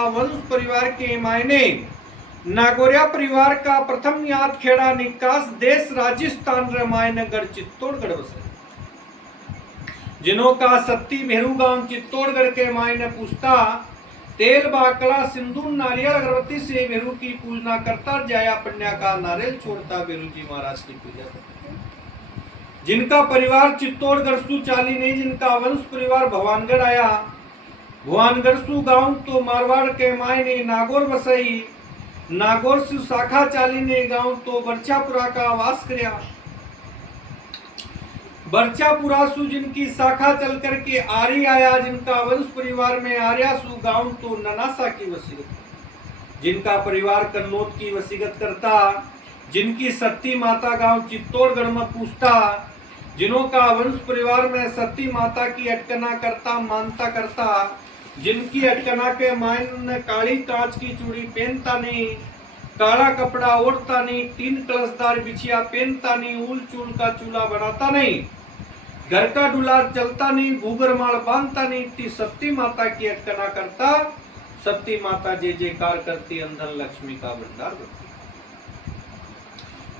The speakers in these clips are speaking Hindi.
जिनका वंश परिवार के मायने नागौरिया परिवार का प्रथम याद खेड़ा निकास देश राजस्थान रामायण गढ़ चित्तौड़गढ़ बसे जिनों का सत्ती भेरू गांव चित्तौड़गढ़ के मायने पूछता तेल बाकड़ा सिंदूर नारियल अगरबत्ती से भेरू की पूजना करता जाया पन्या का नारियल छोड़ता भेरू जी महाराज की पूजा करता जिनका परिवार चित्तौड़गढ़ सु चाली नहीं जिनका वंश परिवार भवानगढ़ आया भवानगढ़ सु गांव तो मारवाड़ के मायने नागौर बसई नागौर सु शाखा चाली ने गांव तो बरछापुरा का वास करया बरछापुरा सु जिनकी शाखा चल करके आरी आया जिनका वंश परिवार में आर्या सु गांव तो ननासा की वसीयत जिनका परिवार कन्नौज की वसीयत करता जिनकी सती माता गांव चित्तौड़गढ़ में पूछता जिनों का वंश परिवार में सती माता की अटकना करता मानता करता जिनकी अटकना के मायने काली कांच की चूड़ी पहनता नहीं काला कपड़ा ओढ़ता नहीं 3 कलशदार बिछिया पहनता नहीं ऊल चूल का चूल्हा बनाता नहीं घर का डुलार चलता नहीं भूगर माल बांधता नहीं ती सती माता की अटकना करता सती माता जय जयकार करती अंधन लक्ष्मी का भंडार करती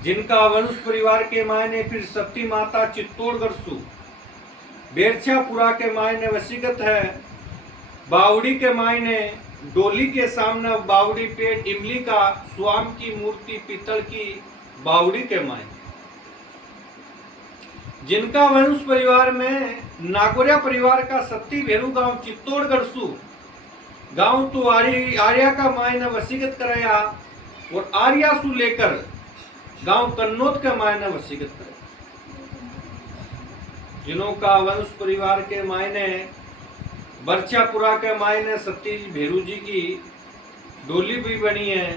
जिनका वंश परिवार के मायने फिर सती माता चित्तौड़गढ़ सु बेरछापुरा के मायने वसीगत है बावड़ी के मायने डोली के सामने बावड़ी पेट इमली का स्वाम की मूर्ति पीतल की बावड़ी के मायने जिनका वंश परिवार में नागौरिया परिवार का सत्ती भेरू गांव चित्तौड़गढ़ सु गांव तो आर्या का मायने वसीगत कराया और आर्या सु लेकर गांव कन्नौज के मायने वसीगत कराया जिनों का वंश परिवार के मायने बरछापुरा के मायने सती भेरू जी की डोली भी बनी है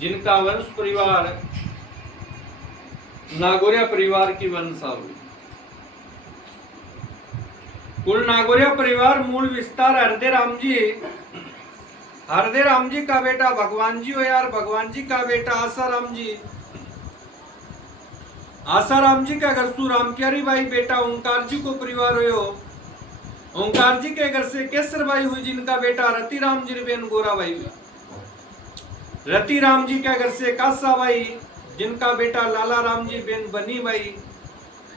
जिनका वंश परिवार नागौरिया परिवार की वंशावली कुल नागौरिया परिवार मूल विस्तार हरदे राम जी का बेटा भगवान जी हो यार भगवान जी का बेटा आसाराम जी का घर सु रामप्यारी बाई बेटा ओंकार जी को परिवार हो ओंकार जी के घर से केसर बाई हुई जिनका बेटा रति राम जी बेन गोरा बाई हुई रति राम जी के घर से कासा बाई जिनका बेटा लाला राम जी बेन बनी बाई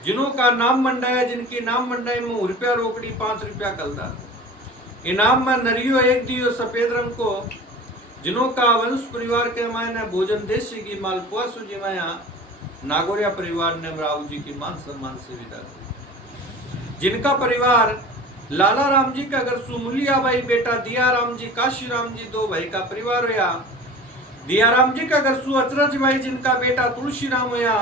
जिनों का नाम मंडाया जिनकी नाम मंडाई में रुपया रोकड़ी 5 रुपया कलदा इनाम में नरियो एक दियो सफेद रंग को जिनों का वंश परिवार के मायने भोजन देशी की मालपुआ सुजी माया नागौरिया परिवार ने राव जी की मान सम्मान से विदा जिनका परिवार लाला राम जी का घर सुमुलिया भाई बेटा दिया राम जी काशी राम जी 2 भाई का परिवार होया दिया राम जी का घर सु अचरज भाई जिनका बेटा तुलसी राम होया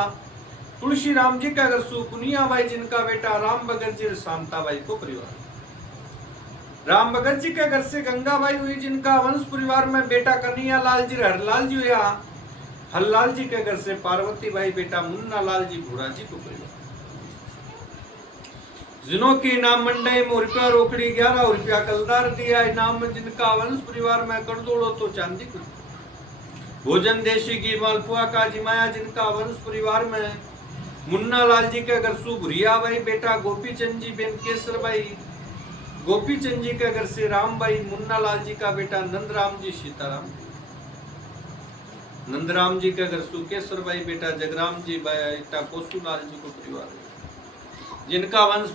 तुलसी राम जी का घर सु पुनिया भाई जिनका बेटा राम बगर जी शांता भाई को परिवार राम बगर जी के घर से गंगा भाई हुई जिनका वंश परिवार में बेटा कन्हैया लाल जी हरलाल जी होया हरलाल जी के घर से पार्वती भाई बेटा मुन्ना लाल जी भूरा जी को परिवार जिनों की इनाम मंडई में रुपया रोकड़ी 11 रुपया कलदार दिया इनाम में जिनका वंश परिवार में कर दौड़ो तो चांदी को भोजन देशी की मालपुआ का जिमाया जिनका वंश परिवार में मुन्ना लाल जी के घर सु भुरिया भाई बेटा गोपी चंद जी बेन केसर भाई गोपी चंद जी के घर से राम भाई मुन्ना लाल जी का बेटा नंदराम जी सीताराम नंदराम जी के घर सु केसर भाई बेटा जगराम जी बेटा कोसू लाल जी को परिवार जिनका वंश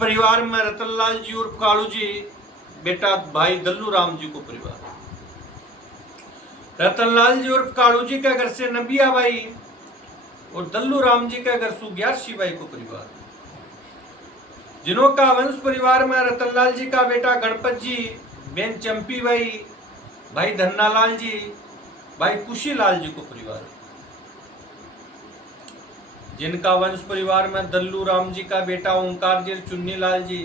परिवार में रतनलाल जी और कालू जी बेटा भाई दल्लू राम जी को परिवार रतनलाल जी और कालू जी के घर से नबिया भाई और दल्लू राम जी के घर सु 11 भाई को परिवार जिनों का वंश परिवार में रतनलाल जी का बेटा गणपत जी बेन चंपी भाई धन्नालाल जी भाई कुशीलाल जी को परिवार जिनका वंश परिवार में दल्लू राम जी का बेटा ओंकार जी चुन्नी लाल जी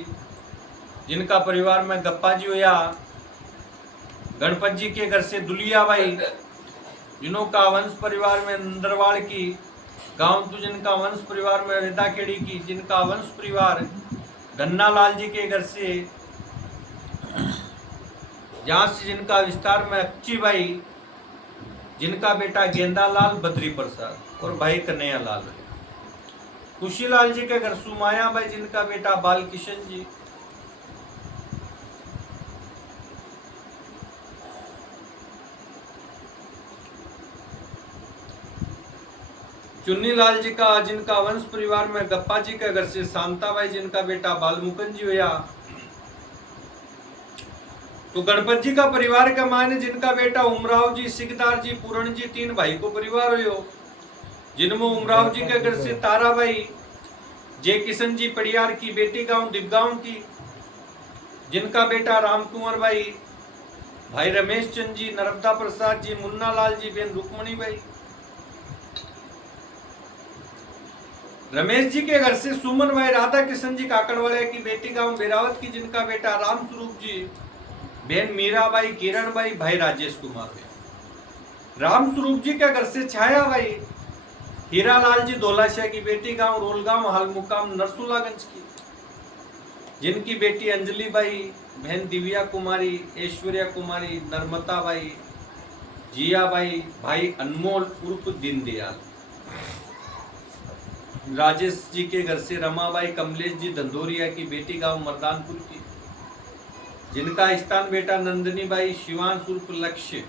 जिनका परिवार में गप्पा जी होया गणपत जी के घर से दुलिया भाई जिनों का वंश परिवार में नंदरवाड़ की गांव तो जिनका वंश परिवार में रेदाखेड़ी की जिनका वंश परिवार धन्ना लाल जी के घर से जहाँ से जिनका विस्तार में अच्छी भाई जिनका बेटा गेंदा लाल बद्री प्रसाद और भाई कन्हैया लाल खुशीलाल जी के घर सुमाया भाई जिनका बेटा बाल किशन जी चुन्नीलाल जी का, जिनका वंश परिवार में गप्पा जी के घर से शांताबाई, जिनका बेटा बालमुकुंद जी हुआ। तो गणपत जी का परिवार का मायने जिनका बेटा उमराव जी, सिकदार जी, पूरण जी, 3 भाई को परिवार हो। जिनमें उमराव जी के घर से ताराबाई, जय किशन जी पड़ियार की बेटी गांव दिवगांव की, जिनका बेटा रामकुंवर भाई रमेश चंद जी, नर्मदा प्रसाद जी, मुन्ना लाल जी, बेन रुक्मणी बाई। रमेश जी के घर से सुमन भाई राधा किशन जी काकड़वाले की बेटी गांव बेरावत की, जिनका बेटा राम स्वरूप जी, बेन मीराबाई, किरण भाई राजेश कुमार। राम स्वरूप जी के घर से छाया भाई हीरालाल जी धोलाशाह की बेटी गांव रोलगांव हाल मुकाम नरसुलागंज की, जिनकी बेटी अंजलि बाई, बहन दिव्या कुमारी, ऐश्वर्या कुमारी, नर्मता बाई, जिया बाई, भाई अनमोल उर्फ दीनदयाल। राजेश जी के घर से रमाबाई, कमलेश जी धंधोरिया की बेटी गांव मर्दानपुर की, जिनका स्थान बेटा नंदनी बाई, शिवांश उर्फ लक्ष्य,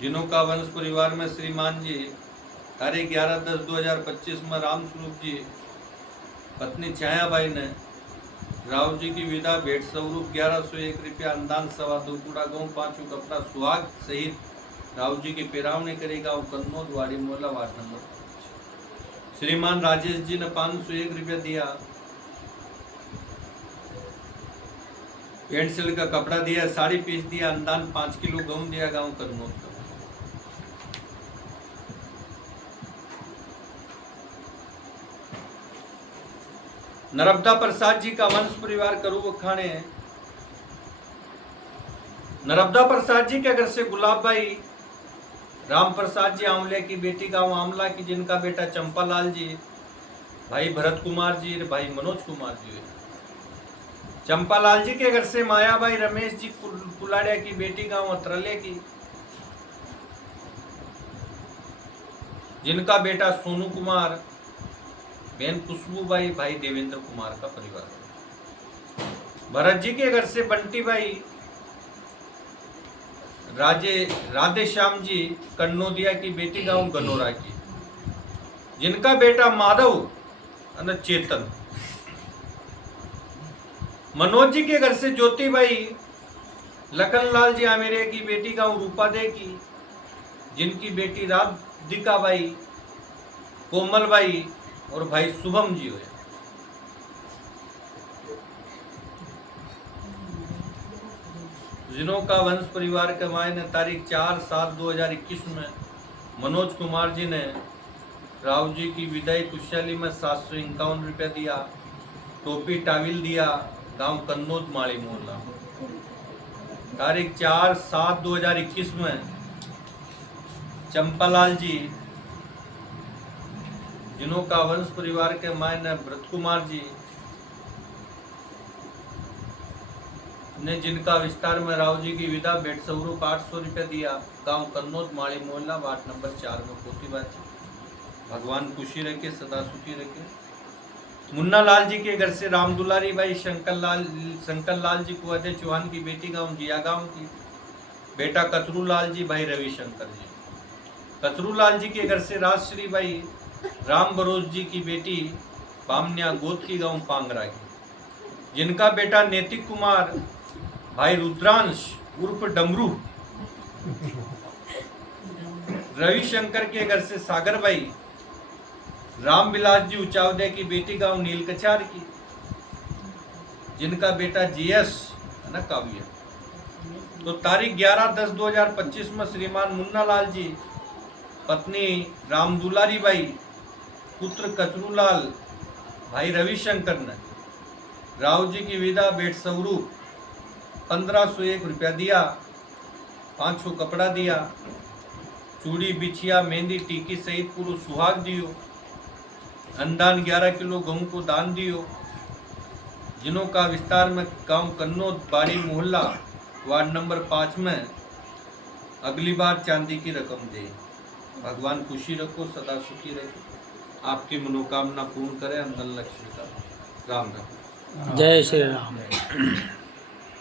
जिन्हों का वंश परिवार में श्रीमान जी तारीख 11/10/2025 में राम स्वरूप जी, पत्नी छायाबाई ने राव जी की विदा भेंट स्वरूप 1101 रुपया अनुदान, 2.25 कूड़ा गेहूं, 5 कपड़ा सुहाग सहित राव जी की पेरावनी करेगा। कन्नौज वाड़ी मोहल्ला वार्ड नंबर। श्रीमान राजेश जी ने 501 रुपया दिया, पेंट सिल्क का कपड़ा दिया, साड़ी पीस दिया, अनुदान 5 किलो गेहूं दिया गांव कन्नौज का। नर्मदा प्रसाद जी का वंश परिवार करू वखाणे। नर्मदा प्रसाद जी के घर से गुलाबबाई, राम प्रसाद जी आंवले की बेटी गांव आमला की, जिनका बेटा चंपालाल जी, भाई भरत कुमार जी, भाई मनोज कुमार जी। चंपालाल जी के घर से मायाबाई, रमेश जी कुलाड़िया की बेटी गांव अत्रले की, जिनका बेटा सोनू कुमार, बहन खुशबूबाई, भाई देवेंद्र कुमार का परिवार। भरत जी के घर से बंटी भाई, राधे श्याम जी कन्नौदिया की बेटी गांव गनोरा की, जिनका बेटा माधव और चेतन। मनोज जी के घर से ज्योतिबाई, लखनलाल जी आमेरे की बेटी गांव रूपादे की, जिनकी बेटी राधिका बाई, कोमल बाई और भाई शुभम जी हुए। जिन्हों का वंश परिवार के मायने तारीख 4/7/2021 में मनोज कुमार जी ने राव जी की विदाई पुष्याली में 751 रुपया दिया, टोपी टाविल दिया, गांव कन्नौज माड़ी मोहल्ला। तारीख 4/7/2021 में चंपालाल जी, जिन्हों का वंश परिवार के मायने व्रत कुमार जी ने, जिनका विस्तार में राव जी की विदा भेंट स्वरूप 800 रुपया दिया, गांव कन्नौज माड़ी मोहल्ला वार्ड नंबर 4 में पोतीबाजी। भगवान खुशी रखे, सदा सुखी रखे। मुन्ना लाल जी के घर से राम दुलारी बाई, शंकर लाल जी कुआदे चौहान की बेटी गांव जिया गांव की, बेटा कचरू लाल जी, भाई रविशंकर जी। कचरू लाल जी के घर से राजश्री बाई, राम बरोज जी की बेटी बामनिया गोद की गांव पांगरा की, जिनका बेटा नैतिक कुमार, भाई रुद्रांश उर्फ डमरू। रविशंकर के घर से सागर भाई, रामविलास जी उचावदे की बेटी गांव नीलकचार की, जिनका बेटा जीएस है काव्य। तो तारीख 11/10/2025 में श्रीमान मुन्ना लाल जी, पत्नी रामदुलारी बाई, पुत्र कचरूलाल, भाई रविशंकर ने राव जी की विदा भेंट स्वरूप 1501 रुपया दिया, 500 कपड़ा दिया, चूड़ी बिछिया मेहंदी टीकी सहित पूरा सुहाग दियो, अनुदान 11 किलो गेहूं को दान दियो। जिन्हों का विस्तार में गांव कन्नौज बाड़ी मोहल्ला वार्ड नंबर 5 में अगली बार चांदी की रकम दे। भगवान खुशी रखो, सदा सुखी रखे, आपकी मनोकामना पूर्ण करे। अंदर लक्ष्मी का राम राम। जय श्री राम।